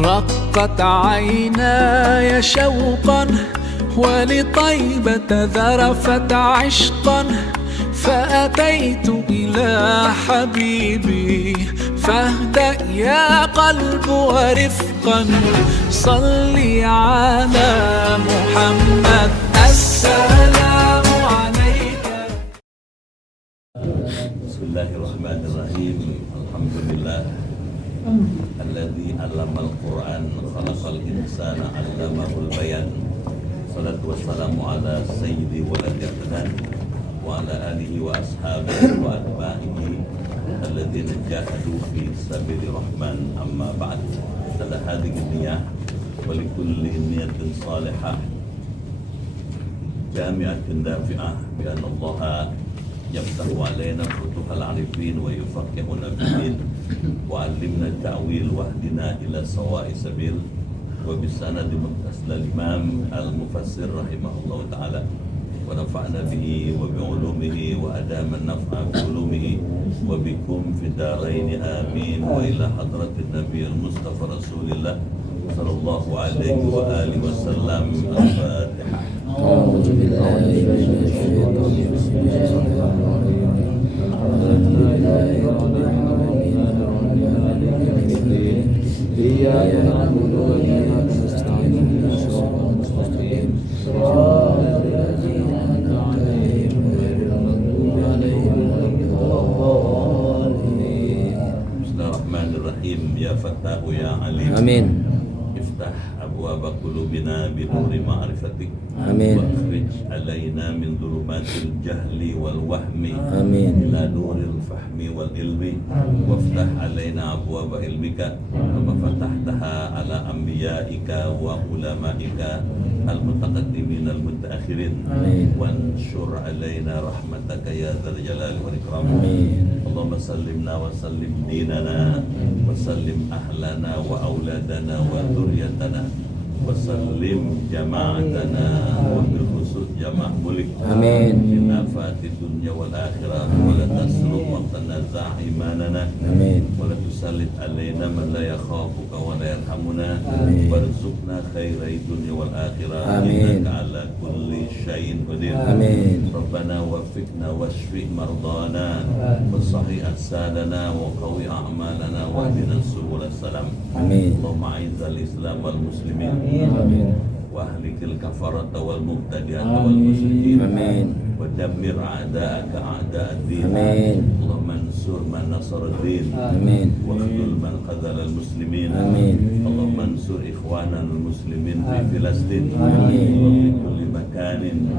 رقت عيناي شوقا ولطيبة ذرفت عشقا فأتيت إلى حبيبي فاهدأ يا قلب ورفقا صلي على محمد السلام عليك. بسم الله الرحمن الرحيم. الحمد لله الذي علم القرآن خلق الإنسان علمه البيان. Salatu wassalamu ala sayyidi waladi adnan wa ala alihi wa ashabihi wa atba'ihi alladhina jahadu fi sabili rahman amma ba'd. Ala hadhihi niyah wa likulli niyatin salihah jami'atin dafi'ah bi anna Allah yaftahu alaina futuhal arifin wa yufaqihuna bid wa 'allimna at-ta'wil wa hdina ila sawa'i sabil wa bisanadi muttasil al-imam al-mufassir rahimahullah ta'ala wa nafa'na bihi wa bi'ulumihi wa adama an-naf'a bi'ulumihi wa bikum fi darain amin wa ila hadratin nabiy al-mustafa rasulillah sallallahu alaihi wa alihi wa sallam. Al-Fatihah. A'udzu billahi minasy syaithanir rajim. Alhamdulillahi rabbil alamin. Iyyaka na'budu wa iyyaka nasta'in. Ihdinas siratal mustaqim. Shiratal ladzina an'amta 'alaihim ghairil maghdubi 'alaihim waladdallin. Bismillahirrahmanirrahim. Ya Fattahu ya Alim. Amin. Iftah abwaaba qulubina bi nuri ma'rifatik. Amin. Wa akhrij alaina min dhulumatil jahli wal wahmi. Amin. Ila nuril fahmi wal ilmi. Waftah alaina abwaaba ilmika kama fatahtaha ala anbiya'ika wa ulama'ika al-mutaqaddimin al-mutaakhirin. Amin. Wanshur alaina rahmataka ya dzal jalali wal ikram. Amin. Allahumma sallimna wa sallim dinana wa sallim ahlana wa auladana wa dhurriyyatana wa sallim jama'atana wa bil khusus jama' mulik. Amin. Min afati dunya wal akhirah wa la tasluq wa tanazza' imanana. Amin. Wa la tusallit alaina man la yakhafuka wa la yarhamuna. Amin. Warzuqna khairai dunya wal akhirah. Amin. Innaka ala kulli syai'in qadir. Amin. Rabbana waffiqna washfi mardana wa sahih ajsadana wa qawi a'malana wa hdina subul salam. Amin. Allahumma a'izzal islam wal muslimin Amin. wa ahlikil kafarata wal mubtadi'ata wal musyrikin. Amin. Wa dammir a'da'aka a'da'ad-din. Amin. Allahumma ansur man nasara ad-din Amin. wa khudhul man khadhala al-muslimin. Amin. Allahumma ansur ikhwana al-muslimin fi Filastin Amin. wa fi kulli makanin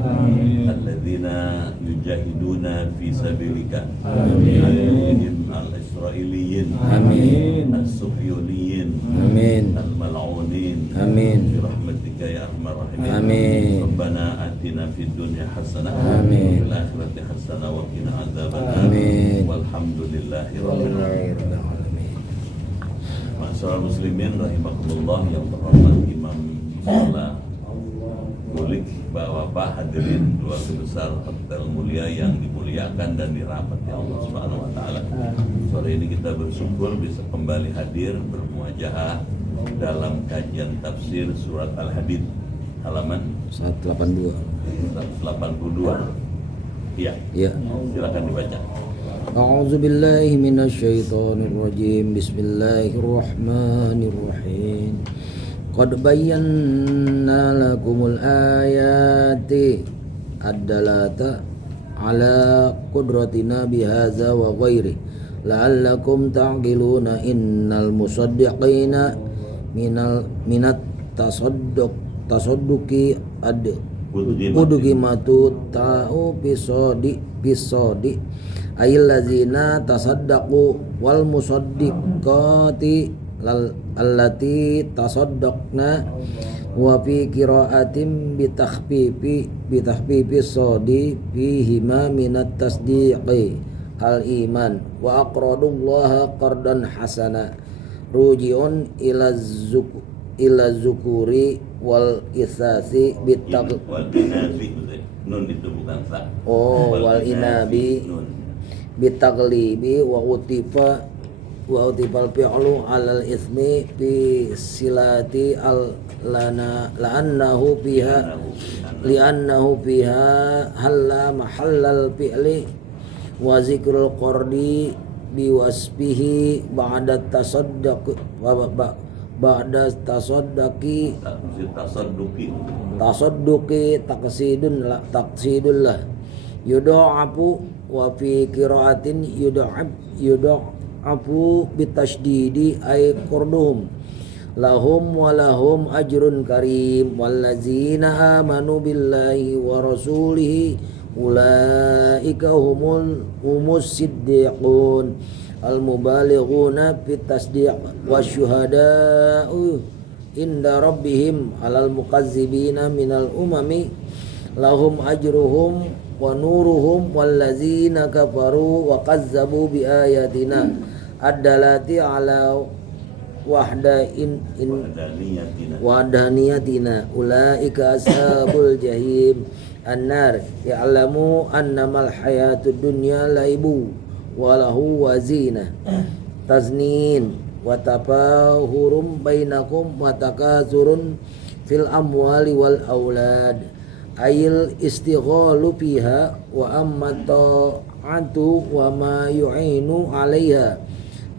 alladhina yujahiduna fi sabilika. Amin. Al-Israiliyin. Amin. Al-Suhyuniyin. Amin. Al-Mal'unin. Amin. Birahmatika ya arhamar rahimin. Amin. Rabbana atina fid dunya hasanah Amin. wa fil akhirati hasanah wa qina adzabannar. Amin. Walhamdulillahi rabbil alamin. Masyaallah muslimin rahimakumullah yang terhormat Imam Salah Mulik, Bapak-bapak hadirin keluarga besar Hotel Mulia yang dimuliakan dan dirahmati Allah Subhanahu wa taala. Sore ini kita bersyukur bisa kembali hadir bermuajahah dalam kajian tafsir surat Al-Hadid halaman 182. 182. Iya. Ya. Silakan dibaca. A'udzu billahi minasyaitonir rajim. Bismillahirrahmanirrahim. Qad bayyana lakumul ayati ad-dalata ala qudratina bihadza wa ghairi la'allakum ta'qiluna. Innal musaddiqina minat tasadduqi kuduki matu ta'u pisodi ayil lazina tasaddaqu wal musaddiqati allati tasaddaqna wa fi qira'atin bitahfifi sodi fihima minat tasdiqi al iman wa aqradullaha qardan hasana ruji'un ila zukuri wal isasi wal inabi. Nun itu bukan sa. wal inabi bitaglibi wa wa utifal fi'lu alal ismi fi silati al lana la'annahu biha li'annahu biha halla mahallal fi'li wa zikrul qardi biwasbihi ba'da tasaddaq ba'da tasaddaqi taqsidun lah yudha'afu wa fi qira'atin yudha'afu bitasydidi ay qurduhum lahum wa lahum ajrun karim wallazina amanu billahi wa rasulihi ulaika humus siddiqun al-mubalighuna fit tasdiq wasyuhada'u inda rabbihim alal mukazzibina minal umami lahum ajruhum wa nuruhum wallazina kafaru wa kazzabu bi ayatina ad-dalati ala wahdaniyatina ulaika ashabul jahim an-nar ya'lamu annamal hayatud dunya laibu walahu wazina taznin wa tafahurum bainakum wa takatsurun fil amwali wal aulad ayil istighalu fiha wa amma ta'atu wa ma yu'inu 'alaiha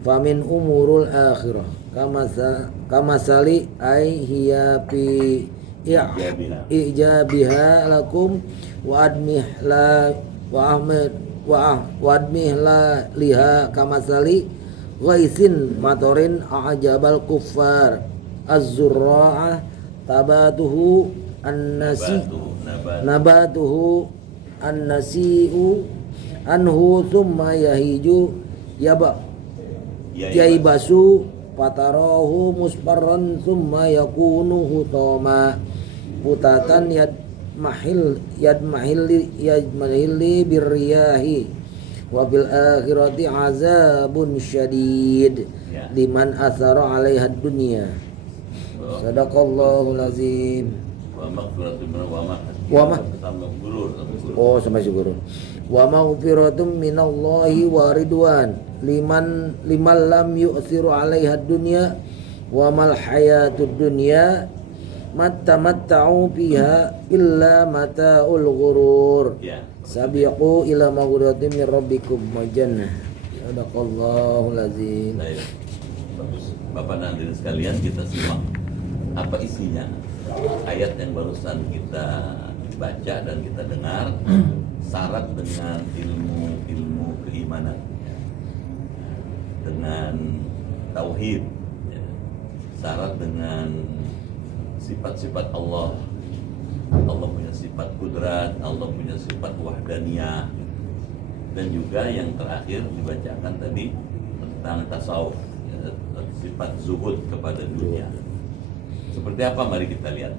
famin umurul akhirah kama sali ay hiya fi ijabiha lakum wa admih la wa ahmad wa admih la liha kama sali ghaisin matorin a'jabal kuffar az-zurra'a tabatuhu an-nasi nabatuhu an-nasi'u anhu thumma yahiju yaibasu fatarahu musparran thumma yakunu hutama putatan yadmahilli birriyahi wa bil akhirati azabun syadid liman athara 'alaiha dunya. Sadaqallahul azim. Sampai syukur. Wa maghfiratum minallahi wa ridwan liman lam yu'thiru 'alaiha dunya wa mal hayatud dunya matta'u fiha illa mata'ul ghurur. Sabiqu ila maghfiratin min rabbikum wa jannah. Sadaqallahul azim. Bagus. Bapak dan hadirin sekalian, kita simak apa isinya ayat yang barusan kita baca dan kita dengar. Syarat dengan ilmu keimanan, dengan tauhid, syarat dengan sifat-sifat Allah. Allah punya sifat kudrat, Allah punya sifat wahdaniyah, dan juga yang terakhir dibacakan tadi tentang tasawuf, sifat zuhud kepada dunia. Seperti apa? Mari kita lihat.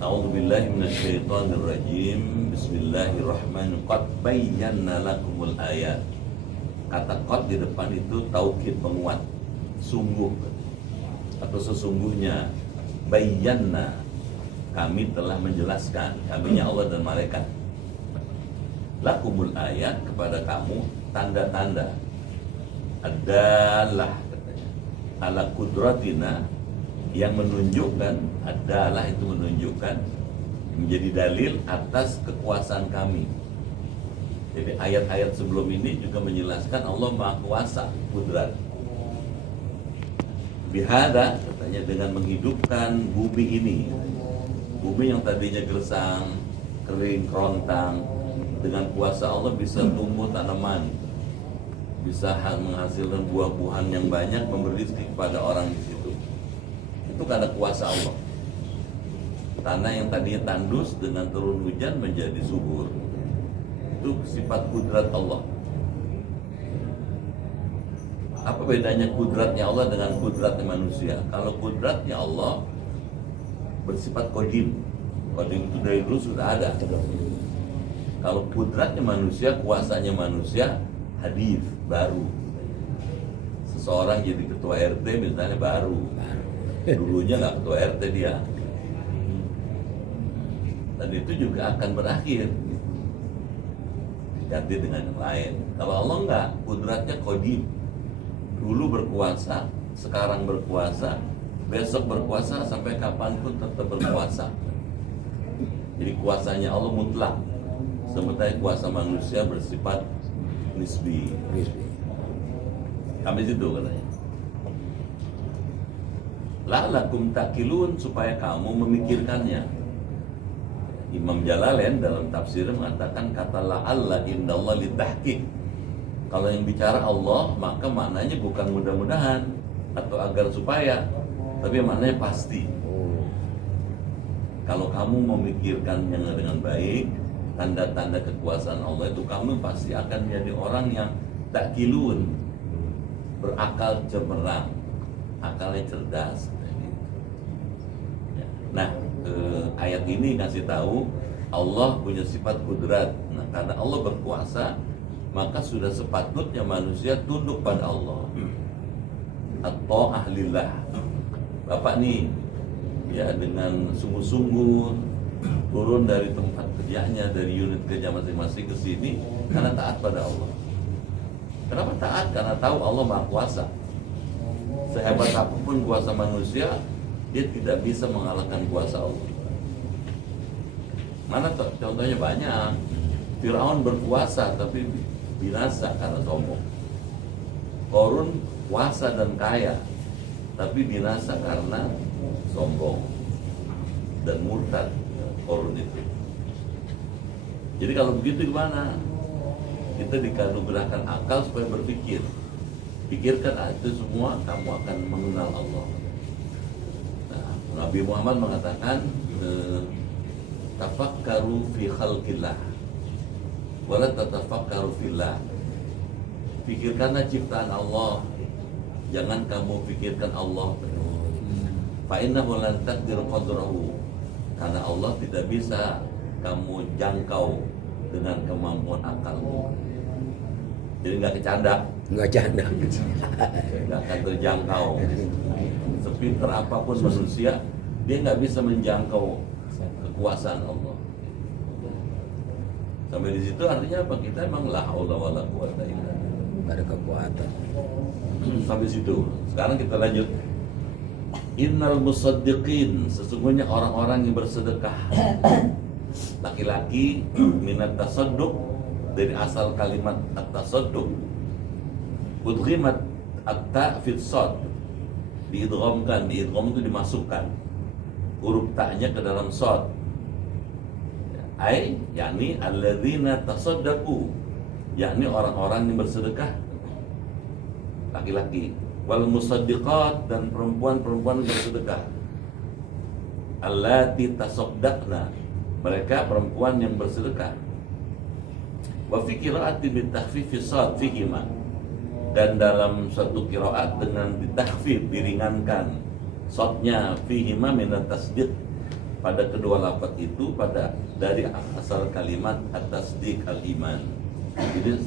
A'udzubillahi minasyaitonirrajim. Bismillahirrahmanirrahim. Qad bayyana lakumul ayat. Kata qad di depan itu taukid penguat, sungguh atau sesungguhnya. Bayyana, kami telah menjelaskan, kaminya Allah dan malaikat. Lakumul ayat, kepada kamu tanda-tanda. Adalah katanya ala kudratina, yang menunjukkan, adalah itu menunjukkan, menjadi dalil atas kekuasaan kami. Jadi ayat-ayat sebelum ini juga menjelaskan Allah Maha Kuasa, kudrat. Bihada, katanya, dengan menghidupkan bumi ini, bumi yang tadinya gersang, kering, kerontang, dengan kuasa Allah bisa tumbuh tanaman, bisa menghasilkan buah-buahan yang banyak, memberi rezeki kepada orang di situ. Itu karena kuasa Allah. Tanah yang tadinya tandus dengan turun hujan menjadi subur. Itu sifat kudrat Allah. Apa bedanya kudratnya Allah dengan kudratnya manusia? Kalau kudratnya Allah bersifat qadim. Qadim itu dari dulu sudah ada. Kalau kudratnya manusia, kuasanya manusia, hadis, baru. Seseorang jadi ketua RT misalnya baru. Dulunya nggak ketua RT dia. Dan itu juga akan berakhir, ganti dengan yang lain. Kalau Allah nggak, kudratnya qadim, dulu berkuasa, sekarang berkuasa, besok berkuasa, sampai kapanpun tetap berkuasa. Jadi kuasanya Allah mutlak, sementara kuasa manusia bersifat nisbi. Kami situ katanya. La'allakum ta'qilun, supaya kamu memikirkannya. Imam Jalalain dalam tafsir mengatakan kata la'alla indallah litahqiq. Kalau yang bicara Allah, maka maknanya bukan mudah-mudahan atau agar supaya, tapi maknanya pasti. Kalau kamu memikirkannya dengan baik, tanda-tanda kekuasaan Allah itu, kamu pasti akan menjadi orang yang ta'qilun, berakal cemerlang, akalnya cerdas. Nah, ayat ini ngasih tahu Allah punya sifat kudrat. Nah, karena Allah berkuasa, maka sudah sepatutnya manusia tunduk pada Allah. Atau ahlillah. Bapak nih, ya dengan sungguh-sungguh turun dari tempat kerjanya, dari unit kerja masing-masing ke sini karena taat pada Allah. Kenapa taat? Karena tahu Allah Maha Kuasa. Sehebat apapun kuasa manusia, dia tidak bisa mengalahkan kuasa Allah. Mana contohnya banyak. Firaun berkuasa tapi binasa karena sombong. Qarun kuasa dan kaya tapi binasa karena sombong dan murtad. Qarun itu. Jadi kalau begitu gimana? Kita dikanugerahkan akal supaya berpikir. Pikirkan itu semua, kamu akan mengenal Allah. Nah, Nabi Muhammad mengatakan, tafakkaru fi khalqillah wala tatafakkaru fillah. Pikirkanlah ciptaan Allah, jangan kamu pikirkan Allah. Fa innahu lan taqdir qadrahu, karena Allah tidak bisa kamu jangkau dengan kemampuan akalmu. Jadi nggak kecanda, nggak akan terjangkau. Sepinter apapun manusia, dia nggak bisa menjangkau kekuasaan Allah. Sampai di situ artinya apa? Kita emang la haula wala quwata illa billah. Nggak ada kekuatan. Sampai situ. Sekarang kita lanjut. Innal musaddiqin, sesungguhnya orang-orang yang bersedekah. Laki-laki minat tasadduq, dari asal kalimat at-tasadduq. Udghimat at-ta fi shad, diidghamkan, diidgham itu dimasukkan huruf ta-nya ke dalam shad. Ai yakni alladzina tasaddaqu, yakni orang-orang yang bersedekah, laki-laki. Wal musaddiqat, dan perempuan-perempuan yang bersedekah. Allati tasaddaqna, mereka perempuan yang bersedekah. Wa fi qira'atin bi takhfifi shad fihima, dan dalam suatu qiraat dengan ditakhfif, diringankan shadnya fihima min at-tasdiq, pada kedua lafaz itu, pada dari asal kalimat at-tasdiq al-iman. Jadi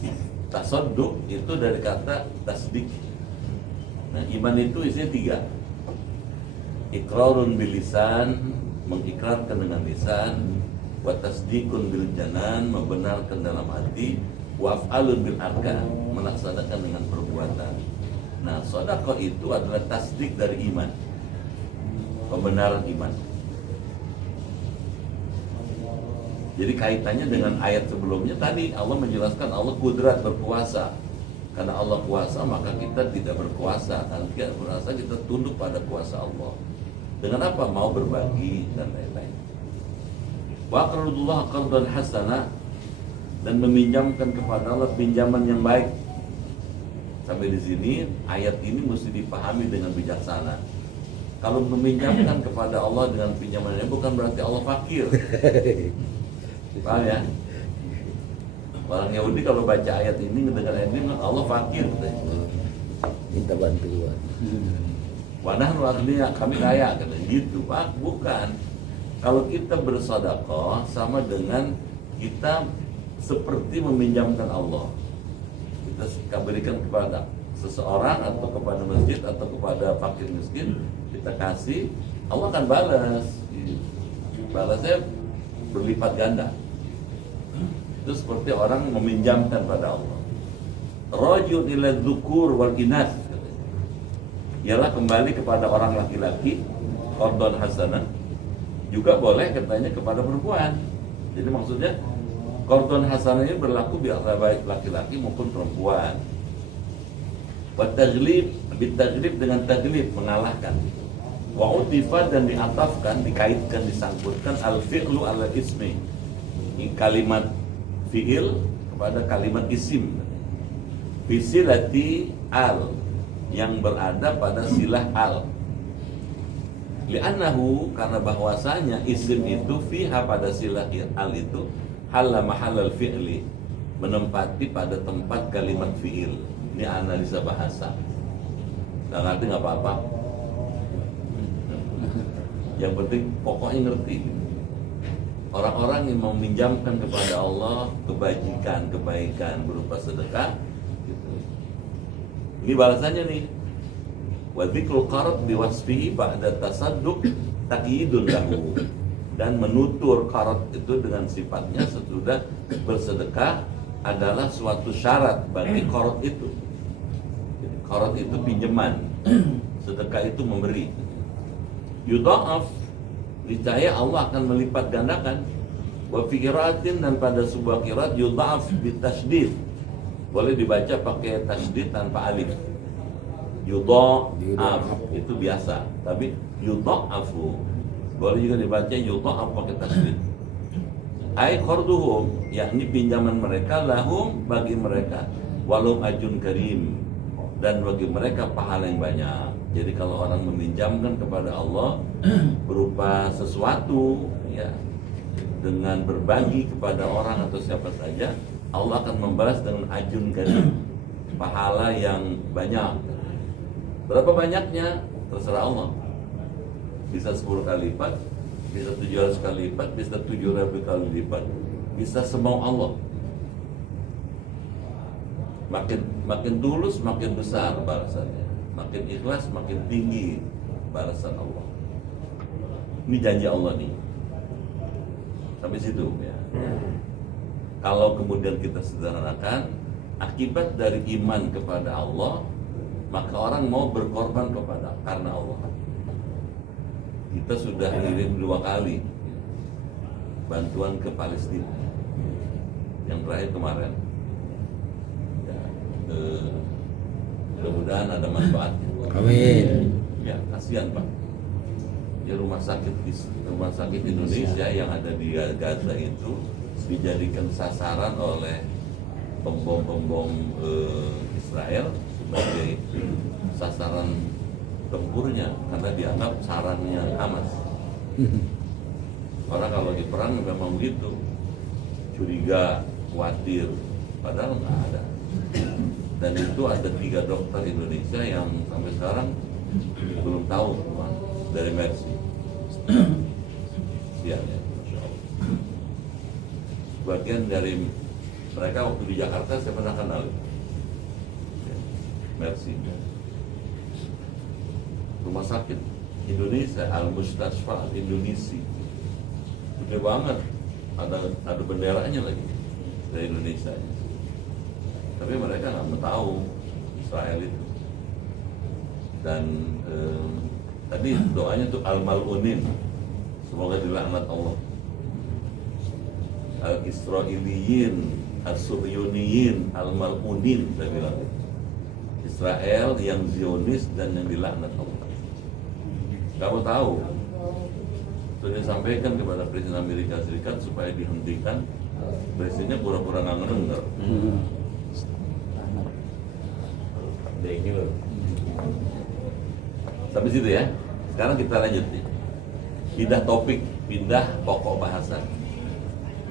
tasadduq itu dari kata tasdiq. Nah, iman itu isinya 3. Iqrarun bil lisan, mengikrarkan dengan lisan. Wa tasdiqun bil janan, membenarkan dalam hati. Wa af'alun bil arkan, melaksanakan dengan perbuatan. Nah, sedekah itu adalah tasdik dari iman, pembenaran iman. Jadi kaitannya dengan ayat sebelumnya tadi, Allah menjelaskan Allah kudrat, berkuasa. Karena Allah kuasa, maka kita tidak berkuasa. Karena kita berkuasa, kita tunduk pada kuasa Allah. Dengan apa? Mau berbagi dan lain-lain. Wa aqradullah qardan hasana, dan meminjamkan kepada Allah pinjaman yang baik. Sampai di sini ayat ini mesti dipahami dengan bijaksana. Kalau meminjamkan kepada Allah dengan pinjaman yang bukan berarti Allah fakir. Paham ya? Orang Yahudi kalau baca ayat ini, mendengar ayat ini, Allah fakir, minta bantuan. Wa nahnu aghniya, kami kaya, katanya gitu. Pak, bukan. Kalau kita bersedekah sama dengan kita seperti meminjamkan Allah. Kita berikan kepada seseorang atau kepada masjid atau kepada fakir miskin, kita kasih, Allah akan balas. Balasnya berlipat ganda. Itu seperti orang meminjamkan pada Allah. Rajul ila dzukur wal inas, katanya. ialah kembali kepada orang laki-laki, qardhan hasanah. Juga boleh katanya kepada perempuan. Jadi maksudnya qardhan hasanah ini berlaku baik laki-laki maupun perempuan. Wa taglib, bitaglib dengan taglib, mengalahkan. Wa udifat, dan diatafkan, dikaitkan, disangkutkan al-fi'lu ala ismi, kalimat fi'il kepada kalimat isim, bisilati al, yang berada pada silah al. Li'annahu, karena bahwasanya isim itu fiha, pada silah al itu halla mahallal fi'li, menempati pada tempat kalimat fi'il. Ini analisa bahasa. Nggak ngerti nggak apa-apa. Yang penting pokoknya ngerti. Orang-orang yang meminjamkan kepada Allah kebajikan, kebaikan berupa sedekah, gitu. Ini balasannya nih. Wa dzikrul qard biwasfihi ba'da tasadduq taqyidun lahu. Dan menutur qard itu dengan sifatnya sesudah bersedekah adalah suatu syarat bagi qard itu. Jadi qard itu pinjaman, sedekah itu memberi. Yudha'af, niscaya Allah akan melipat gandakan. Wa fi qiraatin, dan pada sebuah qiraat yudha'af bitasydid, boleh dibaca pakai tasydid tanpa alif. Yudha'af itu biasa, tapi yudha'afu boleh juga dibaca yudha'af pakai tasydid. Ai qarduhum, yakni pinjaman mereka, lahum, bagi mereka, walum ajun karim, dan bagi mereka pahala yang banyak. Jadi kalau orang meminjamkan kepada Allah berupa sesuatu, ya, dengan berbagi kepada orang atau siapa saja, Allah akan membalas dengan ajun karim, pahala yang banyak. Berapa banyaknya? Terserah Allah. Bisa 10 kali lipat, bisa 700 kali lipat, bisa 7.000 kali lipat, bisa semau Allah. Makin tulus makin besar balasannya, makin ikhlas makin tinggi balasan Allah. Ini janji Allah nih. Sampai situ ya. Kalau kemudian kita sederhanakan, akibat dari iman kepada Allah, maka orang mau berkorban karena Allah. Kita sudah kirim 2 kali bantuan ke Palestina. Yang terakhir kemarin. Mudah-mudahan ada manfaatnya. Amin. Ya, kasihan Pak. Ya, rumah sakit Indonesia yang ada di Gaza itu dijadikan sasaran oleh pembom Israel sebagai sasaran tempurnya, karena dianggap sarangnya Hamas. Orang kalau di perang memang begitu, curiga, khawatir, padahal nggak ada. Dan itu ada 3 dokter Indonesia yang sampai sekarang belum tahu dari Mercy. Sian ya, Masya Allah. Bagian dari mereka waktu di Jakarta saya pernah kenal, Mercy. Rumah sakit Indonesia, Al-Mustasfa Indonesia, gede banget, ada benderanya lagi dari Indonesia. Tapi mereka nggak mau tahu Israel itu. Dan tadi doanya tuh al-mal'unin, semoga dilaknat Allah. Al-Israiliyin, Al-Suryuniyin, al-mal'unin, saya bilang. Israel yang Zionis dan yang dilaknat Allah. Kamu tahu, sudah disampaikan kepada Presiden Amerika Serikat supaya dihentikan. Presidennya pura-pura nggak ngedenger. Sampai situ ya. Sekarang kita lanjut nih. Pindah topik, pindah pokok bahasa.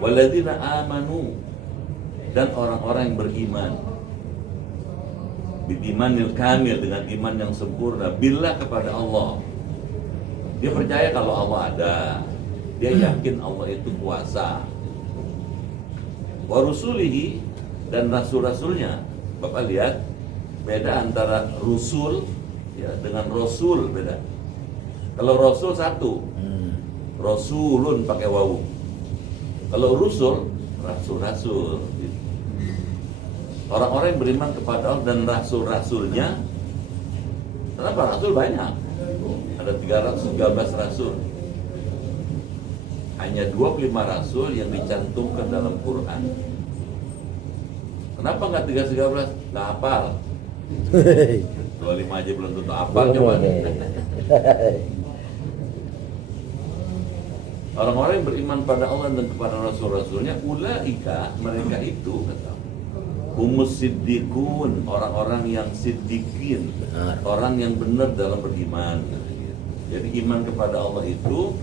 Walladzina amanu, dan orang-orang yang beriman. Bidimanil kamil, dengan iman yang sempurna, billah, kepada Allah. Dia percaya kalau Allah ada. Dia yakin Allah itu kuasa. Wa rusulihi, dan rasul-rasulnya. Bapak lihat beda antara rusul ya dengan rasul, beda. Kalau rasul satu, rasulun pakai wawu. Kalau rusul, rasul-rasul. Orang-orang yang beriman kepada Allah dan rasul-rasulnya Kenapa? Rasul banyak. Ada 313 rasul. Hanya 25 rasul yang dicantumkan dalam Quran. Kenapa nggak 313? Nggak hafal. 25 aja belum tentu hafal. Coba. Orang-orang yang beriman pada Allah dan kepada Rasul-Rasulnya, ulaika, mereka itu, kata humus siddiqun, orang-orang yang siddiqin, orang yang benar dalam beriman. Jadi iman kepada Allah itu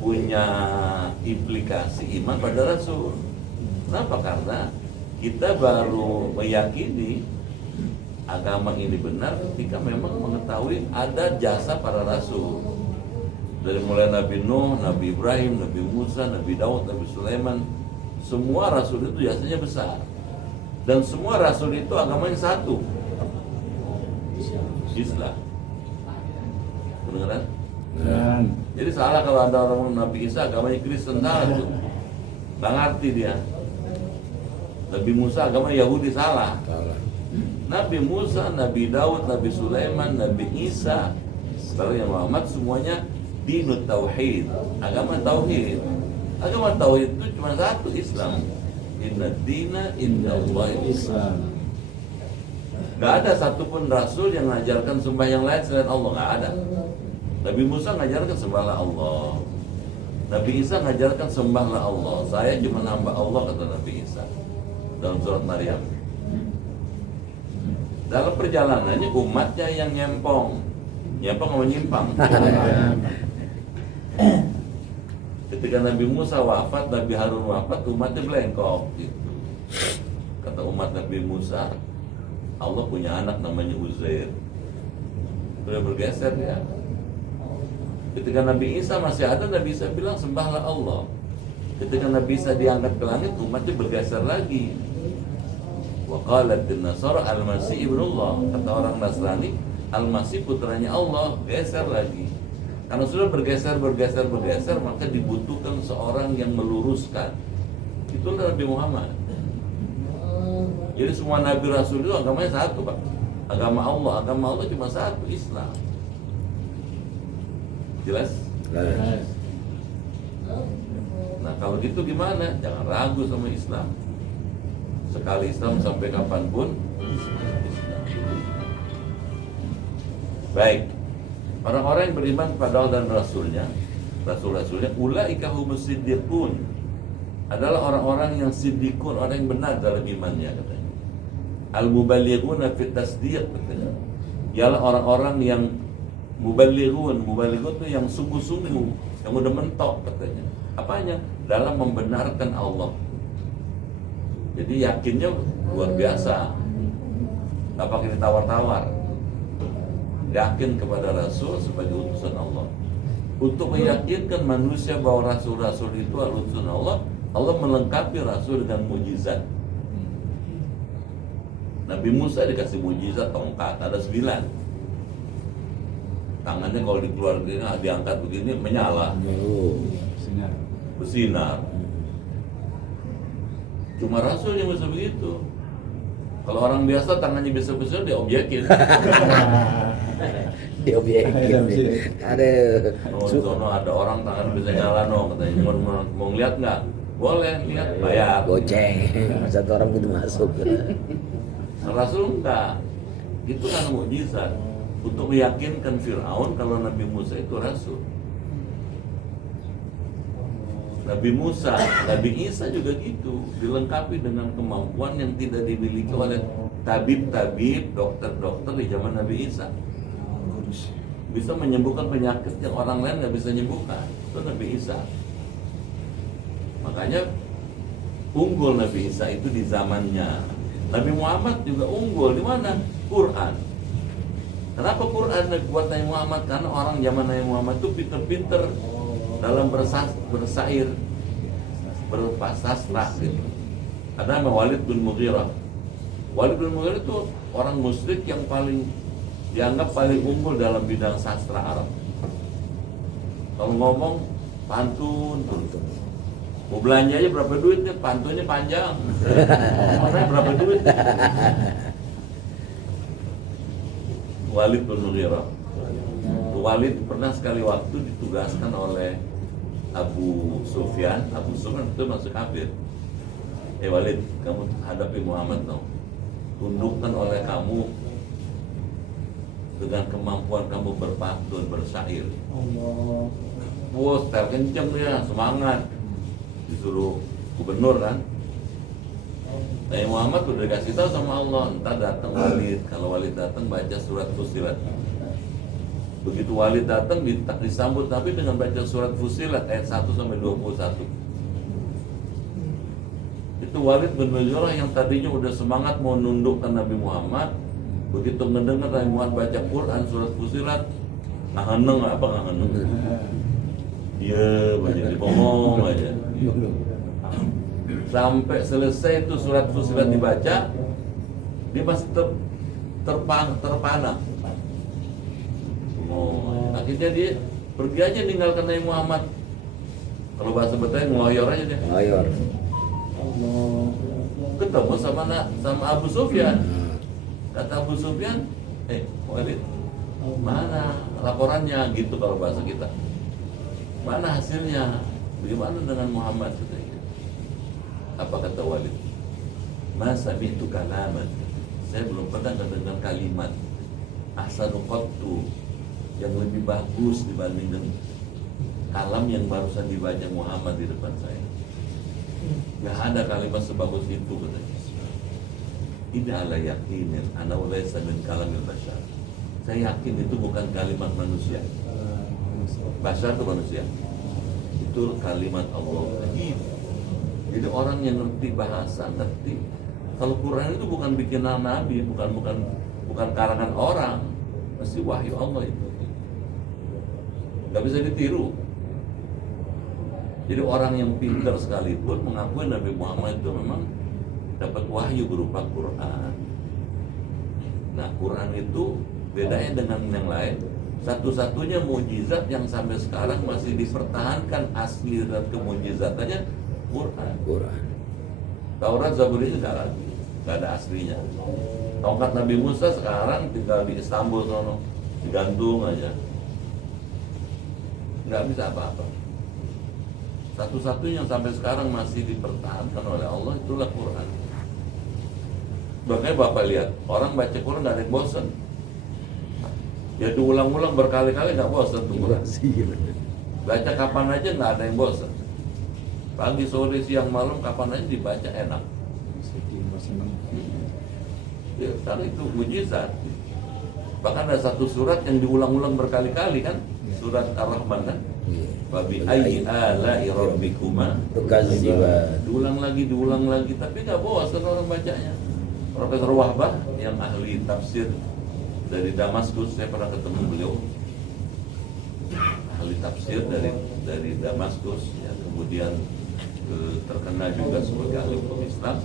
punya implikasi iman pada Rasul. Kenapa? Karena kita baru meyakini agama ini benar ketika memang mengetahui ada jasa para Rasul. Dari mulai Nabi Nuh, Nabi Ibrahim, Nabi Musa, Nabi Daud, Nabi Sulaiman, semua Rasul itu jasanya besar. Dan semua Rasul itu agamanya satu, Islam. Kedengeran? Jadi salah kalau ada orang Nabi Isa agamanya Kristen, salah tuh. Nggak ngerti dia. Nabi Musa agama Yahudi, salah. Nabi Musa, Nabi Daud, Nabi Sulaiman, Nabi Isa, lalu yang Muhammad, semuanya dinut tauhid, agama tauhid. Agama tauhid itu cuma satu, Islam. Inna dina inna Allah Islam. Gak ada satupun Rasul yang mengajarkan sembah yang lain selain Allah, gak ada. Nabi Musa mengajarkan sembahlah Allah. Nabi Isa mengajarkan sembahlah Allah. Saya cuma nambah Allah, kata Nabi Isa dalam surat Maryam. Dalam perjalanannya umatnya yang nyempong sama nyimpang. Ketika Nabi Musa wafat, Nabi Harun wafat, umatnya belengkok gitu. Kata umat Nabi Musa, Allah punya anak namanya Uzair. Sudah bergeser ya. Ketika Nabi Isa masih ada, Nabi Isa bilang sembahlah Allah. Ketika Nabi Isa diangkat ke langit, umatnya bergeser lagi. Wa qalat an-nasara al-masih ibnullah. Kata orang Nasrani, Al-Masih putranya Allah, geser lagi. Karena sudah bergeser, maka dibutuhkan seorang yang meluruskan. Itulah Nabi Muhammad. Jadi semua Nabi Rasul itu agamanya satu, Pak. Agama Allah cuma satu, Islam. Jelas? Jelas. Nah kalau gitu gimana? Jangan ragu sama Islam. Sekali Islam sampai kapanpun Islam. Baik. Orang-orang yang beriman kepada Allah dan Rasulnya, Rasul-Rasulnya, ulaika humus siddiqun, adalah orang-orang yang siddiqun, orang yang benar dalam imannya, katanya. Al-muballighuna fit tasdiq, katanya. Ialah orang-orang yang muballighun itu yang sungguh-sungguh, yang udah mentok, katanya. Apanya? Dalam membenarkan Allah. Jadi yakinnya luar biasa, nggak pakai ditawar-tawar. Yakin kepada Rasul sebagai utusan Allah. Untuk meyakinkan manusia bahwa Rasul-Rasul itu adalah utusan Allah, Allah melengkapi Rasul dengan mujizat. Nabi Musa dikasih mujizat tongkat, ada 9. Tangannya kalau dikeluarkan, diangkat begini, menyala, bersinar. Cuma Rasul yang bisa begitu. Kalau orang biasa tangannya bisa-bisa diobjekin. Ada orang tangan bisa nyala, katanya. Mau ngeliat nggak? Boleh lihat, bayar. Goceng. Satu orang itu masuk. Rasul enggak. Itu kan mukjizat untuk meyakinkan Fir'aun kalau Nabi Musa itu Rasul. Nabi Musa, Nabi Isa juga gitu, dilengkapi dengan kemampuan yang tidak dimiliki oleh tabib-tabib, dokter-dokter di zaman Nabi Isa. Bisa menyembuhkan penyakit yang orang lain nggak bisa menyembuhkan. Itu Nabi Isa. Makanya unggul Nabi Isa itu di zamannya. Nabi Muhammad juga unggul di mana? Quran. Kenapa Quran buat Nabi Muhammad? Karena orang zaman Nabi Muhammad itu pinter-pinter dalam bersair, bersastra gitu. Ada nama Walid bin Mughirah. Walid bin Mughirah itu orang musyrik yang paling dianggap paling unggul dalam bidang sastra Arab. Kalau ngomong pantun. Mau belanja aja berapa duitnya, pantunnya panjang. Makanya berapa duit? Walid bin Mughirah. Walid pernah sekali waktu ditugaskan oleh Abu Sufyan. Abu Sufyan itu masuk kafir. Walid, kamu hadapi Muhammad dong. Tundukkan oleh kamu dengan kemampuan kamu berpantun, bersyair. Wah, style kenceng ya, semangat. Disuruh gubernur kan. Nabi Muhammad udah dikasih tahu sama Allah, entar datang Walid. Kalau Walid datang baca surat Fussilat. Begitu Walid datang disambut tapi dengan baca surat Fussilat ayat 1 sampai 21. Itu Walid bin Mughirah yang tadinya udah semangat mau nundukkan Nabi Muhammad, begitu mendengar Nabi Muhammad baca Quran surat Fussilat, ngaheneng apa ngaheneng? Dia banyak dibohong aja. Sampai selesai itu surat Fussilat dibaca, dia masih terpana. Akhirnya dia pergi aja ninggalkan Nabi Muhammad. Kalau bahasa Betawi ngeloyor aja dia. Ngeloyor. Ketemu sama Abu Sufyan. Kata Abu Sufyan, Walid, mana laporannya gitu kalau bahasa kita. Mana hasilnya? Bagaimana dengan Muhammad? Apa kata Walid? Masa itu kalaman. Saya belum pernah mendengar kalimat ahsanu qattu yang lebih bagus dibandingkan kalam yang barusan dibaca Muhammad di depan saya. Gak ada kalimat sebagus itu katanya. Ini ala yakinin ana walaysa min kalamil bashar. Saya yakin itu bukan kalimat manusia. Bashar itu manusia. Itu kalimat Allah. Jadi orang yang ngerti bahasa, ngerti. Kalau Quran itu bukan bikinan Nabi, bukan karangan orang, mesti wahyu Allah itu. Gak bisa ditiru. Jadi orang yang pintar sekalipun mengakui Nabi Muhammad itu memang dapat wahyu berupa Quran. Nah, Quran itu bedanya dengan yang lain. Satu-satunya mukjizat yang sampai sekarang masih dipertahankan asli dan kemujizatannya Quran. Taurat, Zabur ini nggak lagi, nggak ada aslinya. Tongkat Nabi Musa sekarang tinggal di Istanbul sono, digantung aja, nggak bisa apa-apa. Satu-satunya yang sampai sekarang masih dipertahankan oleh Allah itulah Quran. Makanya Bapak lihat, orang baca Quran nggak ada yang bosan. Ya diulang-ulang berkali-kali nggak bosan tuh Quran. Baca kapan aja nggak ada yang bosan. Pagi, sore, siang, malam, kapan aja dibaca enak. Ya, karena itu mujizat. Bahkan ada satu surat yang diulang-ulang berkali-kali kan, surat Ar-Rahman kan. Babi ayyi ala'i rabbikuma tukadziban. Diulang lagi, tapi nggak bosan orang bacanya. Profesor Wahbah yang ahli tafsir dari Damaskus, saya pernah ketemu beliau. Ahli tafsir dari Damaskus, ya, kemudian terkenal juga sebagai ahli hukum Islam,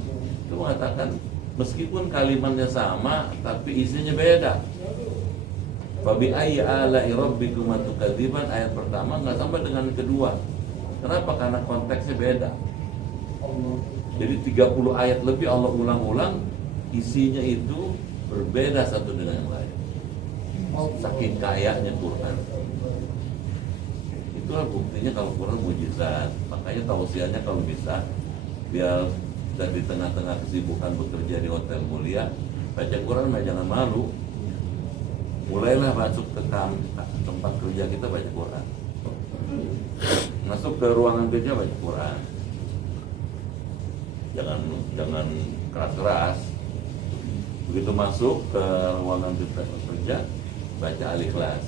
itu mengatakan meskipun kalimatnya sama tapi isinya beda. Fabi ayyi ala'i rabbikum tukadziban, ayat pertama nggak sama dengan kedua. Kenapa? Karena konteksnya beda. Jadi 30 ayat lebih Allah ulang-ulang, isinya itu berbeda satu dengan yang lain. Saking kayanya Quran. Itulah buktinya kalau Quran mujizat. Makanya tausiahnya kalau bisa, biar dan di tengah-tengah kesibukan bekerja di hotel mulia, baca Quran jangan malu. Mulailah masuk ke tempat kerja kita baca Quran. Masuk ke ruangan kerja baca Quran. Jangan keras-keras. Begitu masuk ke ruangan kerja, baca Al-Ikhlas.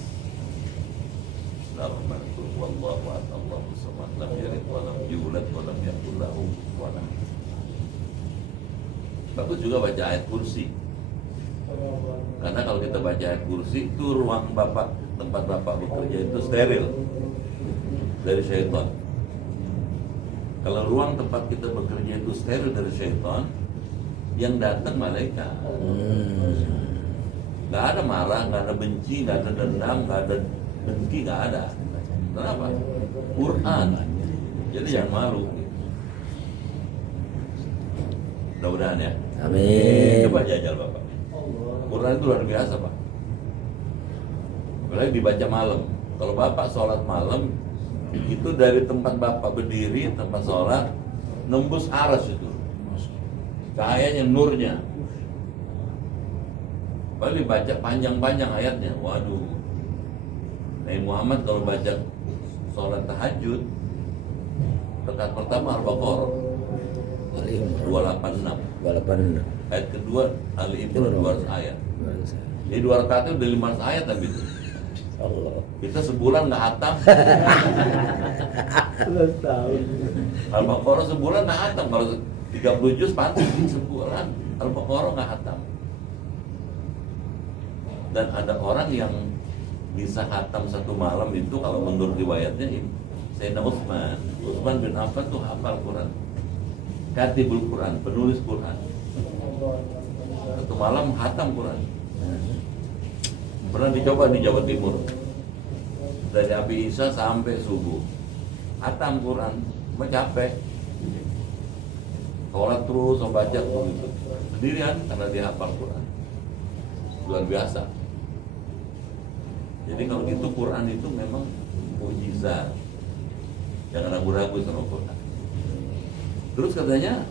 Bismillahirrahmanirrahim. Wallahu a'lam. Allahu samad. Lam yalid wa lam yulad wa lam yakul lahu kufuwan ahad. Bagus juga baca ayat kursi. Karena kalau kita baca ayat kursi itu ruang tempat bapak bekerja itu steril dari syaitan. Kalau ruang tempat kita bekerja itu steril dari syaitan, yang datang malaikat. Nggak ada marah, nggak ada benci, nggak ada dendam, nggak ada dengki, nggak ada. Kenapa? Quran. Jadi jangan malu. Mudah-mudahan ya. Amin. Coba jajal Bapak. Quran itu luar biasa Pak. Apalagi dibaca malam. Kalau Bapak sholat malam, itu dari tempat Bapak berdiri, tempat sholat, nembus aras itu. Cahayanya, nurnya. Apalagi baca panjang-panjang ayatnya. Waduh. Nabi Muhammad kalau baca sholat tahajud, rakaat pertama Al-Baqarah 286. 286. Ayat kedua Ali Imran 200 ayat. Jadi 2 rakaat itu udah 500 ayat tapi itu. Allah. Kita sebulan nggak hatam. Al-Baqarah sebulan nggak hatam. Kalau 30 juz pantas sebulan Al-Baqarah nggak hatam. Dan ada orang yang bisa hatam satu malam itu kalau menurut riwayatnya Sayyidina Utsman bin Affan tuh hafal Quran. Katibul Quran, penulis Quran. Satu malam hatam Quran. Pernah dicoba di Jawa Timur. Dari Abi Isa sampai subuh. Hatam Quran, capek. Sholat terus membaca begitu. Sendirian karena dia hafal Quran. Luar biasa. Jadi kalau gitu Quran itu memang mukjizat. Jangan ragu-ragu sama Quran. Terus katanya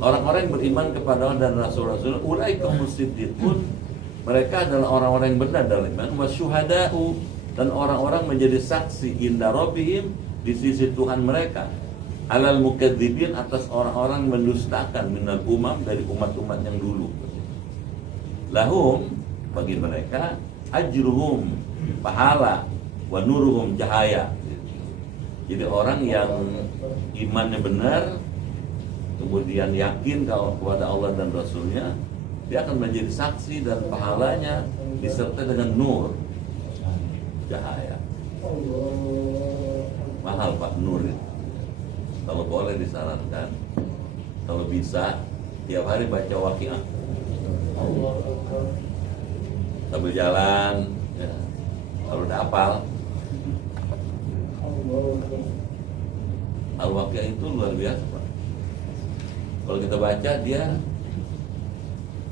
orang-orang yang beriman kepada Allah dan Rasul-Rasul, ulaika musiddiqun, mereka adalah orang-orang yang benar dalam iman, wasyuhada'u, dan orang-orang menjadi saksi inda rabbihim, di sisi Tuhan mereka, alal mukadzibin, atas orang-orang mendustakan minal umam, dari umat-umat yang dulu. Lahum, bagi mereka, ajruhum, pahala, wa nuruhum, cahaya. Jadi orang yang imannya benar, kemudian yakin kepada Allah dan Rasulnya, dia akan menjadi saksi dan pahalanya disertai dengan nur, cahaya. Mahal Pak nur itu. Kalau boleh disarankan, kalau bisa tiap hari baca Waqiah sambil jalan, ya. Kalau udah hafal Al-Waqiah itu luar biasa Pak. Kalau kita baca dia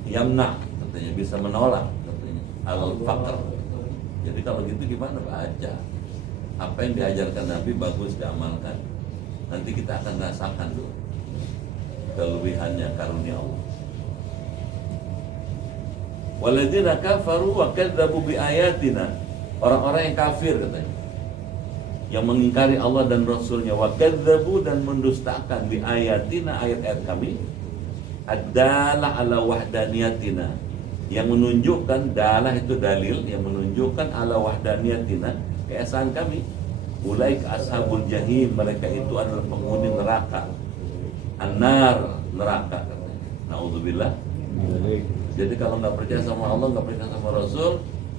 yamna, katanya bisa menolak, katanya al-faqr. Jadi kalau gitu gimana baca? Apa yang diajarkan Nabi bagus diamalkan. Nanti kita akan rasakan tuh kelebihannya karunia Allah. Walladzina kafaru wa kadzdzabu bi ayatina. Orang-orang yang kafir katanya, yang mengingkari Allah dan Rasulnya, wa kadzdzabu, dan mendustakan bi ayatina, ayat-ayat kami, adalah ala wahdaniyatina, yang menunjukkan, dalah itu dalil, yang menunjukkan ala wahdaniyatina, keesaan kami. Ulaika ashabul jahim, mereka itu adalah penghuni neraka, an-nar, neraka katanya. Naudzubillah. Jadi kalau nggak percaya sama Allah, nggak percaya sama Rasul,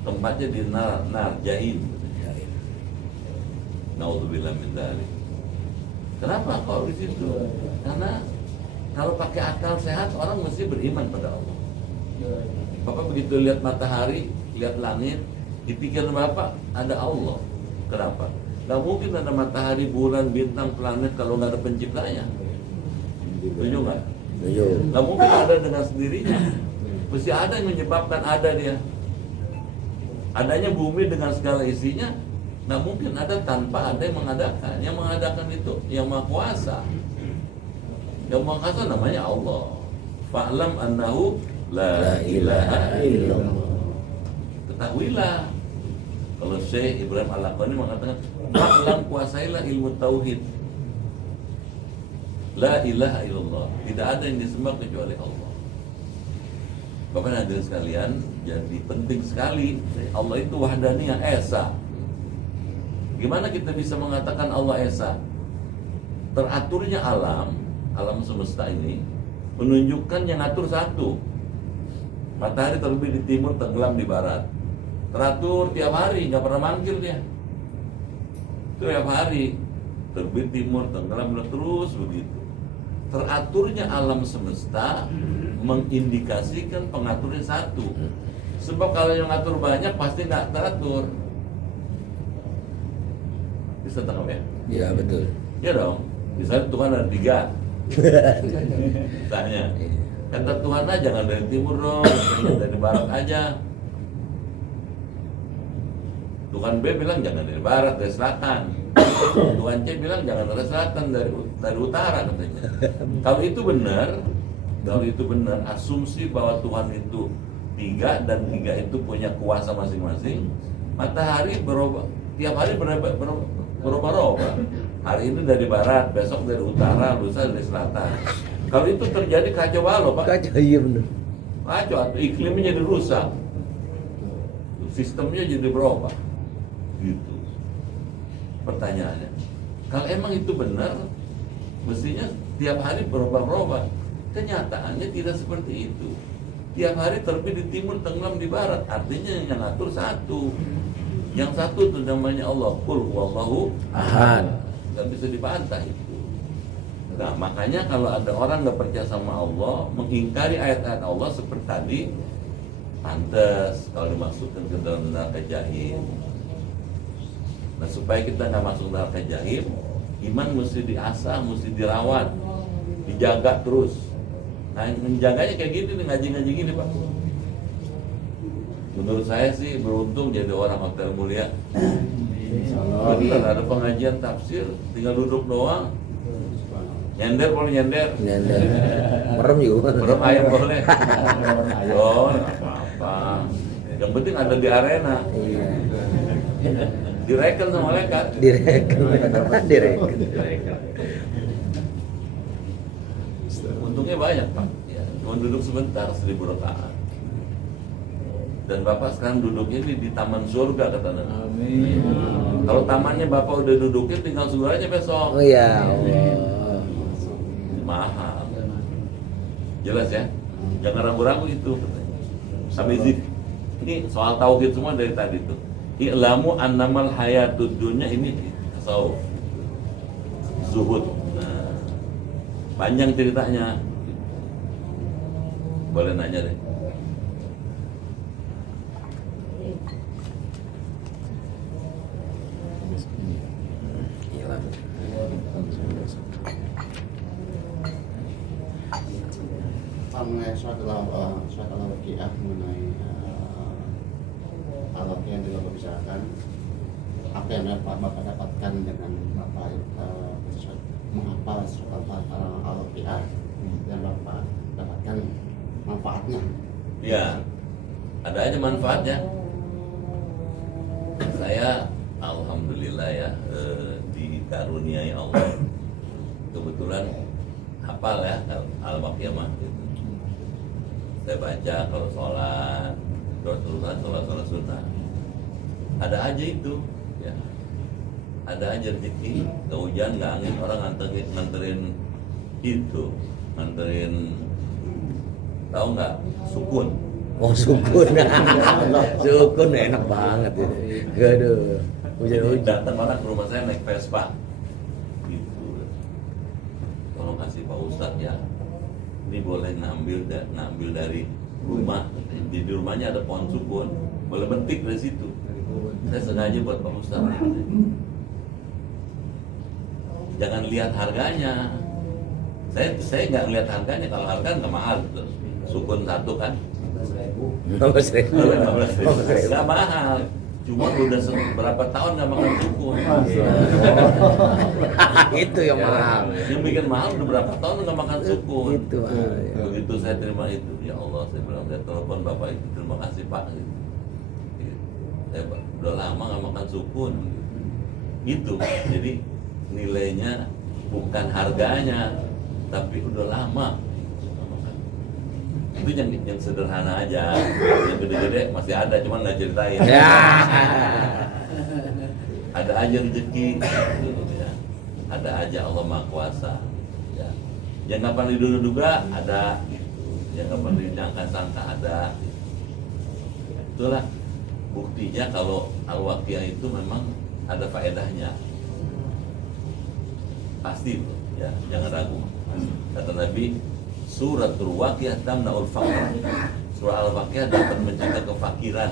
tempatnya di nar jahim. Naudzubillah min dzalik. Kenapa kok di situ? Karena kalau pakai akal sehat orang mesti beriman pada Allah. Bapak begitu lihat matahari, lihat langit, di pikiran Bapak ada Allah. Kenapa? Gak mungkin ada matahari, bulan, bintang, planet kalau nggak ada penciptanya. Setuju nggak? Setuju. Gak mungkin ada dengan sendirinya. Mesti ada yang menyebabkan ada dia. Adanya bumi dengan segala isinya, nggak mungkin ada tanpa ada yang mengadakan. Yang mengadakan itu yang Maha Kuasa. Yang Maha Kuasa namanya Allah. Fa'lam annahu la ilaha illallah. Ketahuilah, kalau Syekh Ibrahim Al-Laqani mengatakan, fa'lam, kuasailah ilmu tauhid. La ilaha illallah. Tidak ada yang disembah kecuali Allah. Bapak dan hadirin sekalian, jadi penting sekali Allah itu wahdaniyah, esa. Gimana kita bisa mengatakan Allah esa? Teraturnya alam semesta ini menunjukkan yang ngatur satu. Matahari terbit di timur, tenggelam di barat. Teratur tiap hari, nggak pernah manggil dia. Tiap hari terbit timur, tenggelam, terus begitu. Teraturnya alam semesta mengindikasikan pengaturnya satu. Sebab kalau yang ngatur banyak pasti nggak teratur. Bisa tangkap ya? Ya betul. Ya dong. Misalnya Tuhan ada 3. Tanya. Kata Tuhan aja, jangan dari timur dong, dari barat aja. Tuan B bilang jangan dari barat, dari selatan. Tuan C bilang jangan dari selatan, dari utara katanya. Kalau itu benar, asumsi bahwa Tuhan itu 3 dan 3 itu punya kuasa masing-masing. Matahari berubah, tiap hari berubah-ubah. Hari ini dari barat, besok dari utara, lusa dari selatan. Kalau itu terjadi kacau balau, Pak. Kacau, iya benar. Kacau, atau iklimnya jadi rusak, sistemnya jadi berubah, gitu. Pertanyaannya, kalau emang itu benar, mestinya tiap hari berubah-ubah. Kenyataannya tidak seperti itu. Tiap hari terbit di timur, tenggelam di barat. Artinya yang ngatur satu. Yang satu itu namanya Allah. Qul huwallahu ahad. Gak bisa dibantah itu. Nah, makanya kalau ada orang nggak percaya sama Allah, mengingkari ayat-ayat Allah seperti tadi, pantas kalau dimasukkan ke dalam neraka jahim. Nah, supaya kita nggak masuk neraka jahim, iman mesti diasah, mesti dirawat, dijaga terus. Nah, menjaganya kayak gini, ngaji-ngaji gini, Pak. Menurut saya sih beruntung jadi orang hotel mulia. Betul, ada pengajian tafsir, tinggal duduk doang. Nyender boleh nyender. Merem juga. Merem ayam boleh. Oh, nggak apa-apa. Yang penting ada di arena. Iya. Direken sama malaikat. Direken. Untungnya banyak, Pak. Ya, cuma duduk sebentar 1000 rakaat. Dan Bapak sekarang duduknya di taman surga kata Nabi. Amin. Kalau tamannya Bapak udah duduknya tinggal surganya besok. Oh ya Allah. Mahal. Jelas ya? Jangan ragu-ragu itu. Sampai zikir. Ini soal tauhid semua dari tadi tuh. I'lamu annamal hayatud dunya ini tasawuf. Zuhud. Nah, panjang ceritanya. Boleh nanya deh. Mengenai surat al-Waqiah mengenai al-Waqiah yang juga membicarakan apa yang Bapak dapatkan dengan Bapak menghafal surat al-Waqiah dan Bapak dapatkan manfaatnya. Ya, ada aja manfaatnya. Saya alhamdulillah ya dikaruniai Allah. Kebetulan hafal ya al-Waqiah mah. Saya baca kalau sholat sunnah. Ada aja itu, ya. Ada aja rezeki, nggak hujan, nggak angin, orang nganterin itu, nganterin, tahu nggak, sukun. Oh sukun. Sukun enak banget ini. Aduh. Hujan-hujan. Datang orang ke rumah saya naik Vespa, gitu. Tolong kasih Pak Ustadz ya. Ini boleh ngambil dari rumah, di rumahnya ada pohon sukun, boleh metik dari situ. Saya sengaja buat Pak Ustadz. Jangan lihat harganya. Saya nggak lihat harganya. Kalau harga nggak mahal, gitu. Sukun satu kan 15.000. nggak mahal. Cuma udah berapa tahun nggak makan sukun. Itu yang Ya, mahal. Yang bikin mahal udah berapa tahun nggak makan sukun. Itu mahal. Begitu saya terima itu, ya Allah, saya bilang, saya telepon bapak itu, terima kasih Pak. Saya udah lama nggak makan sukun. Itu, jadi nilainya bukan harganya, tapi udah lama. Itu yang sederhana aja, yang gede-gede masih ada, cuman nggak ceritain. Ya. Ada aja rezeki, ya. Ada aja Allah Maha Kuasa. Ya. Yang nggak pernah diduga-duga ada, gitu. Yang nggak pernah disangka-sangka ada. Itulah buktinya kalau al-Waqiah itu memang ada faedahnya. Pasti itu, ya, jangan ragu. Kata Nabi, suratul Waqiah tamna'ul faqr. Surah Al-Waqiah dapat mencegah kefakiran.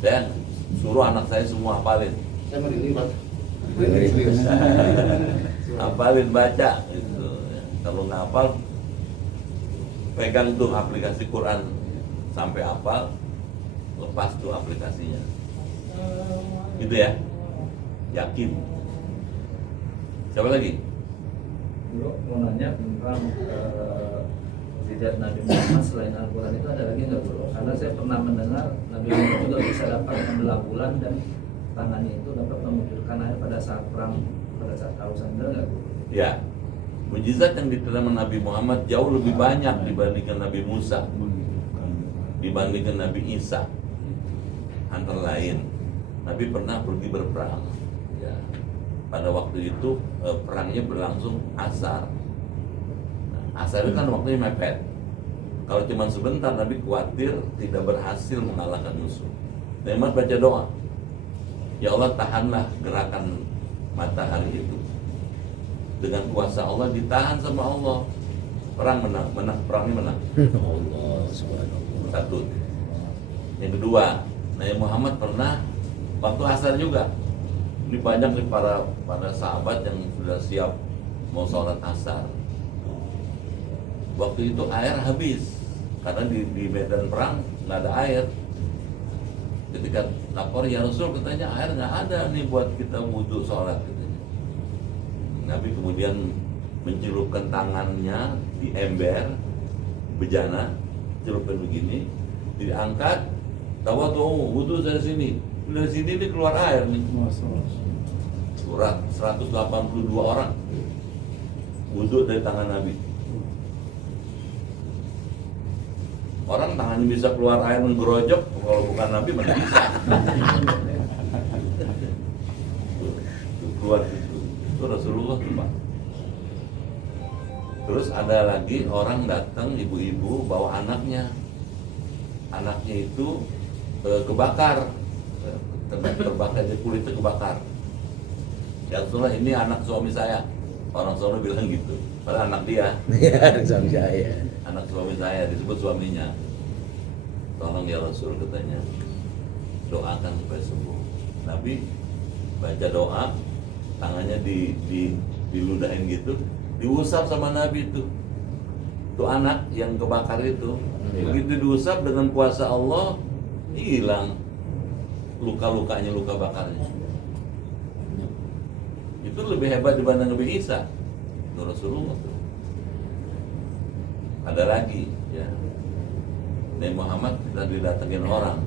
Dan suruh anak saya semua hafalin. Saya merinding, Pak. Hafalin, baca gitu. Kalau nggak hafal, pegang tuh aplikasi Quran sampai hafal, lepas tuh aplikasinya. Gitu ya, yakin. Siapa lagi? Bro, mau nanya tentang mukjizat Nabi Muhammad selain Al-Quran itu ada lagi nggak bro? Karena saya pernah mendengar Nabi Muhammad juga bisa dapat membelah bulan dan tangannya itu dapat mengucurkan air pada saat perang, pada saat kausan, benar nggak bro? Ya, mujizat yang diterima Nabi Muhammad jauh lebih banyak dibandingkan Nabi Musa, dibandingkan Nabi Isa. Antara lain, Nabi pernah pergi berperang. Ya, pada waktu itu perangnya berlangsung asar. Nah, asar itu kan waktunya mepet. Kalau cuma sebentar, Nabi khawatir tidak berhasil mengalahkan musuh. Nabi baca doa, ya Allah tahanlah gerakan matahari itu. Dengan kuasa Allah ditahan sama Allah. Perang menang, perangnya menang. Allah subhanallah. Satu. Yang kedua, Nabi Muhammad pernah waktu asar juga. Ini banyak nih para sahabat yang sudah siap mau sholat asar. Waktu itu air habis karena di medan perang nggak ada air. Ketika lapor ya Rasul, katanya air nggak ada nih buat kita wudhu sholat. Katanya. Nabi kemudian mencelupkan tangannya di ember bejana, celupkan begini, diangkat, tawadhu, wudhu dari sini. Dari sini ini keluar air nih. Surat 182 orang wudhu dari tangan Nabi. Orang tangannya bisa keluar air menggerojok, kalau bukan Nabi mana bisa. Keluar itu Rasulullah tuh Pak. Terus ada lagi orang datang, ibu-ibu bawa anaknya itu kebakar, terbakar, jadi kulitnya kebakar. Ya Rasulullah, ini anak suami saya. Orang suami bilang gitu, padahal anak dia. Ya, suami saya. Anak suami saya, disebut suaminya. Tolong ya Rasul, katanya, doakan supaya sembuh. Nabi baca doa, tangannya diludahin gitu, diusap sama Nabi itu. Tuh anak yang kebakar itu, begitu diusap dengan kuasa Allah, hilang luka-lukanya, luka bakarnya. Itu lebih hebat dibanding Nabi Isa. Itu Rasulullah tuh. Ada lagi ya, Nabi Muhammad kita didatengin orang,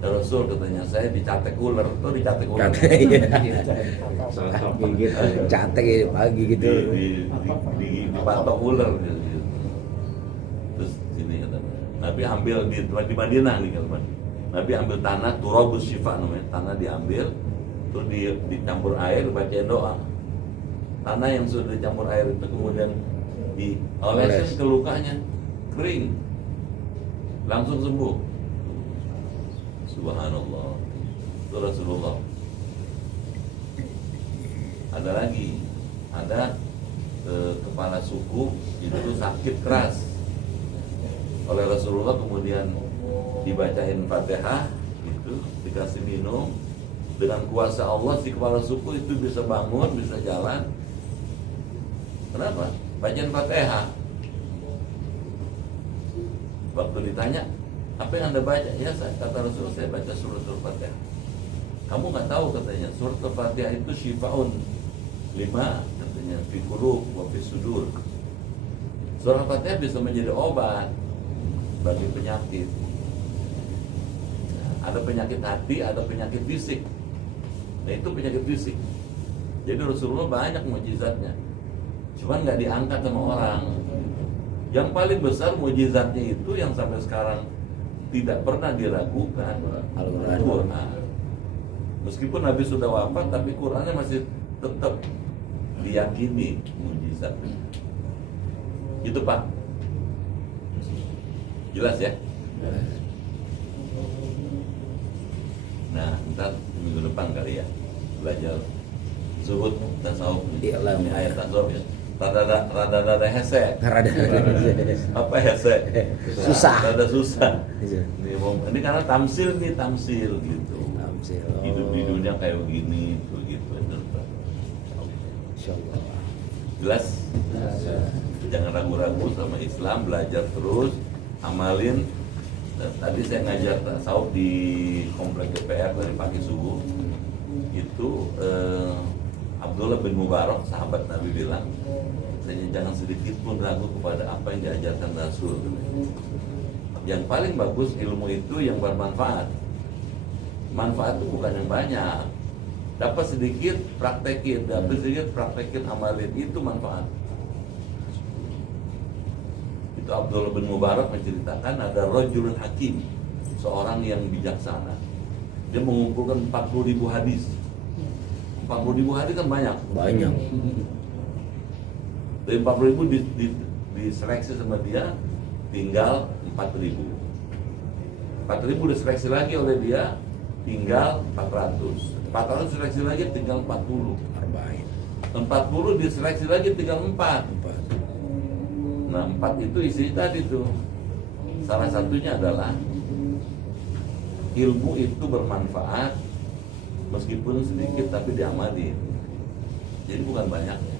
ya Rasul, katanya saya dicatek ular. Tuh dicatek ular. Catek ya pagi gitu. Dipatok ular gitu. Terus ini kata Nabi ambil di Madinah nih kan, Nabi ambil tanah, turabus syifa namanya, tanah diambil, terus dicampur air, bacain doa. Tanah yang sudah dicampur air itu kemudian diolesin ke lukanya, kering, langsung sembuh. Subhanallah. Itu Rasulullah. Ada lagi, ada kepala suku itu sakit keras. Oleh Rasulullah kemudian dibacain Fatihah, itu dikasih minum, dengan kuasa Allah si kepala suku itu bisa bangun, bisa jalan. Kenapa? Bacaan Fatihah. Waktu ditanya, apa yang Anda baca? Ya, kata Rasulullah, saya baca surat Al-Fatihah. Kamu nggak tahu, katanya, surat Al-Fatihah itu syifaun lima, katanya, fi qulub wa fi sudur. Surat Al-Fatihah bisa menjadi obat bagi penyakit. Ada penyakit hati, ada penyakit fisik. Nah, itu penyakit fisik. Jadi Rasulullah banyak mukjizatnya, cuman nggak diangkat sama orang. Yang paling besar mukjizatnya itu yang sampai sekarang tidak pernah diragukan, Al-Quran. Meskipun Nabi sudah wafat, tapi Qurannya masih tetap diyakini mukjizatnya. Itu Pak. Jelas ya? Nah, ntar minggu depan kali ya belajar zuhud tasawuf. Iya lah, ini ayat tasawuf ya. Rada hese. Apa hese? Susah. Rada susah. Ini karena tamsil gitu. Tamsil. Hidup di dunia kayak begini, begitu. Insyaallah. Jelas? Jangan ragu-ragu sama Islam, belajar terus, amalin. Tadi saya ngajar tasawuf di komplek DPR dari pagi subuh. Itu Abdullah bin Mubarak, sahabat Nabi bilang, saya jangan sedikit pun ragu kepada apa yang diajarkan Rasul. Yang paling bagus ilmu itu yang bermanfaat. Manfaat itu bukan yang banyak. Dapat sedikit, praktekin. Dapat sedikit, praktekin, amalin. Itu manfaat. Itu Abdullah bin Mubarak menceritakan ada rajulun hakim, seorang yang bijaksana. Dia mengumpulkan 40.000 hadis. 40.000 hadis kan banyak. Banyak. Dari 40.000 diseleksi sama dia tinggal 4.000. 4.000 diseleksi lagi oleh dia tinggal 400. 400 diseleksi lagi tinggal 40. 40 diseleksi lagi tinggal 4. Nah 4 itu isi tadi tuh. Salah satunya adalah ilmu itu bermanfaat meskipun sedikit tapi diamalin. Jadi bukan banyaknya,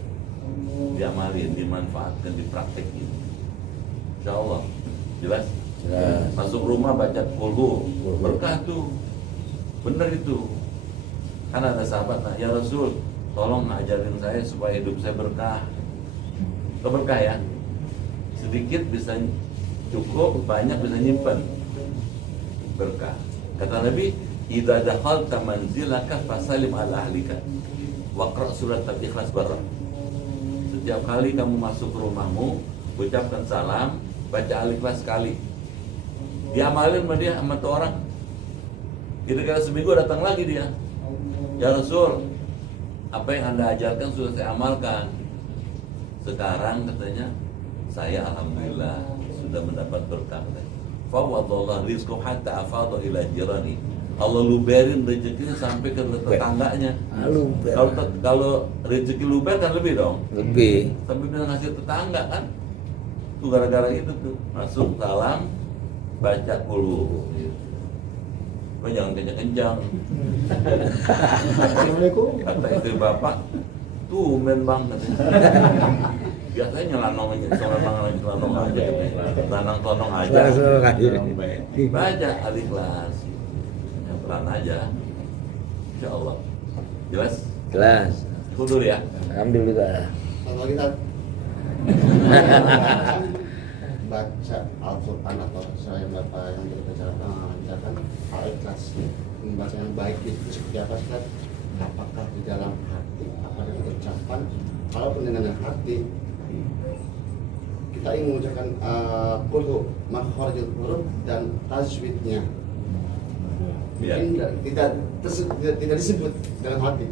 diamalin, dimanfaatkan, dipraktekin. Insya Allah jelas. Masuk rumah baca kulhu, berkah tuh, bener itu. Kan ada sahabat, nah, ya Rasul, tolong ajarin saya supaya hidup saya berkah. Itu berkah ya. Sedikit bisa cukup, banyak bisa nyimpen berkah. Kata Nabi, idza dakhalta manzilaka fasalim ala ahlika waqra surat al-ikhlas barra. Setiap kali kamu masuk ke rumahmu, ucapkan salam, baca al-ikhlas sekali. Diamalin sama dia, sama tuh orang. Kira-kira seminggu datang lagi dia. Ya Rasul, apa yang Anda ajarkan sudah saya amalkan. Sekarang katanya, saya alhamdulillah sudah mendapat berkah. Fawadallah rizqu hatta afadha ila jirani. Allah luberin rezekinya sampai ke tetangganya. Kalau rezeki luber kan lebih dong. Lebih. Sampai bisa ngasih tetangga kan. Tuh gara-gara itu tuh. Masuk salam, baca kulhu. Kau jangan kencang-kencang. Assalamualaikum. Kata istri bapak, tuh men bang katanya. Biasanya nyelanong aja, nyelanong aja katanya. Lanang-tonong aja. Baca al-ikhlas. Pelan aja. Insya Allah. Jelas? Jelas. Ikut dulu ya. Alhamdulillah. Kalau kita baca Al-Quran atau saya baca yang dibacakan Al-Ikhlas, membaca yang baik itu seperti apa Ustaz? Apakah di dalam hati, apakah dengan ucapan, kalaupun dengan hati kita ingin mengucapkan kulhu makharijul huruf dan tajwidnya mungkin tidak disebut dalam hati.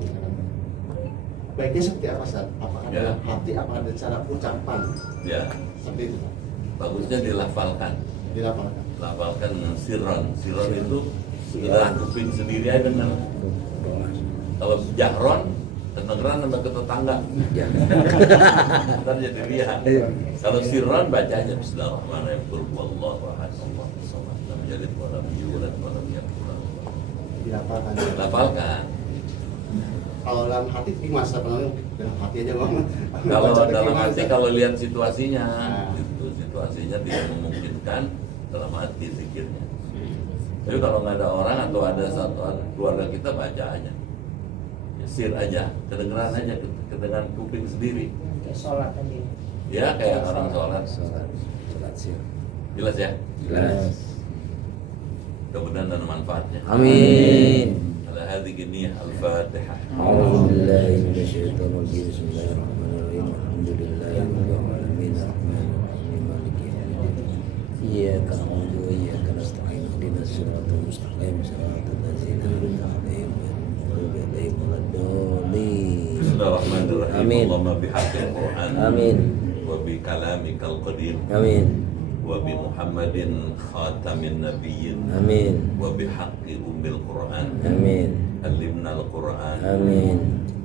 Baiknya seperti apa Ustaz? Apakah dalam hati, apakah dengan cara ucapan? Ya. Seperti itu Pak. Bagusnya dilafalkan. Dilafalkan. Lafalkan sirron. Sirron itu sekedar kuping sendiri aja dengar. Kalau jahron, kedengeran sampai ke tetangga. Ntar jadi lihat. Kalau sirron bacanya Bismillahirrahmanirrahim. Qul huwallahu ahad, Allahus samad, lam yalid wa lam yulad wa lam yakul lahu kufuwan ahad. Dilafalkan. Lafalkan. Kalau dalam hati gimana sebenarnya? Dalam hati aja bang. Kalau dalam hati kalau lihat situasinya, itu situasinya tidak memungkinkan dalam hati zikirnya. Tapi kalau nggak ada orang atau ada satu keluarga kita baca aja, ya, sir aja, kedengeran aja, kedengeran kuping sendiri. Kayak sholat tadi. Ya kayak orang sholat. Sholat sir. Jelas ya? Jelas. Kemudian dan manfaatnya. Amin. هذه النية الفاتحة. أعوذ بالله من الشيطان الرجيم. بسم الله الرحمن الرحيم. الحمد لله رب العالمين الرحمن الرحيم مالك يوم الدين. إياك نعبد وإياك نستعين اهدنا الصراط المستقيم صراط الذين أنعمت عليهم غير المغضوب عليهم ولا الضالين. بسم الله الرحمن الرحيم. آمين. اللهم بحق القرآن. آمين. وبكلامك القديم. آمين. وبمحمد خاتم النبيين. آمين. وبحق أم القرآن. آمين. علمنا القرآن. آمين.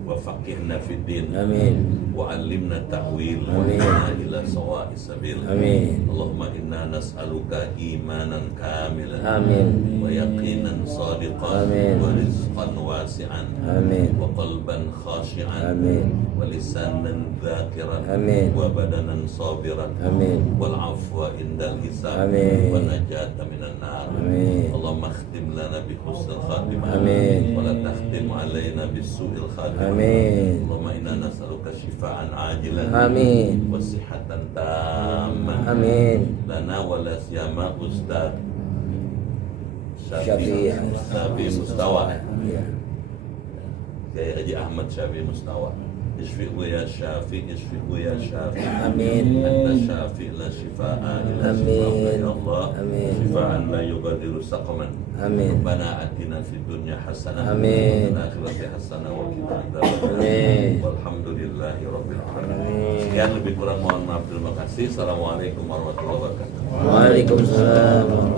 وفقهنا في الدين Amin. وعلمنا التأويل آمين. واهدنا إلى سواء السبيل Amin. اللهم إنا نسألك إيمانا كاملا Amin. ويقينا صادقا آمين. ورزقا واسعا Amin. وقلبا خاشعا Amin. ولسانا ذاكرا آمين. وبدنا صابرا Amin. والعفو عند الحساب آمين. والنجاة من النار Amin. اللهم اختم لنا بحسن الخاتمة آمين. ولا تختم علينا بالسوء الخاتمة Amin. اللهم إنا نسألك شفاء عاجلا Amin. وصحة تامة Amin. لنا ولا سيما أستاذ Syafi'i. Syafi'i Mustawa Ya. Kiai Haji Ahmad Syafi'i Mustawa اشفئه يا شافي اشفئه يا شافي Amin. أنت شافي لا شفاء إلا آمين. شفاء يا الله آمين. شفاء لا يغادر سقما Amin. ربنا آتنا في الدنيا حسنة آمين. وفي الآخرة حسنة وقنا عذاب النار Amin. والحمد لله رب العالمين. Amin. Sekian, lebih kurang mohon maaf, terima kasih. Assalamualaikum warahmatullahi wabarakatuh. Waalaikumsalam.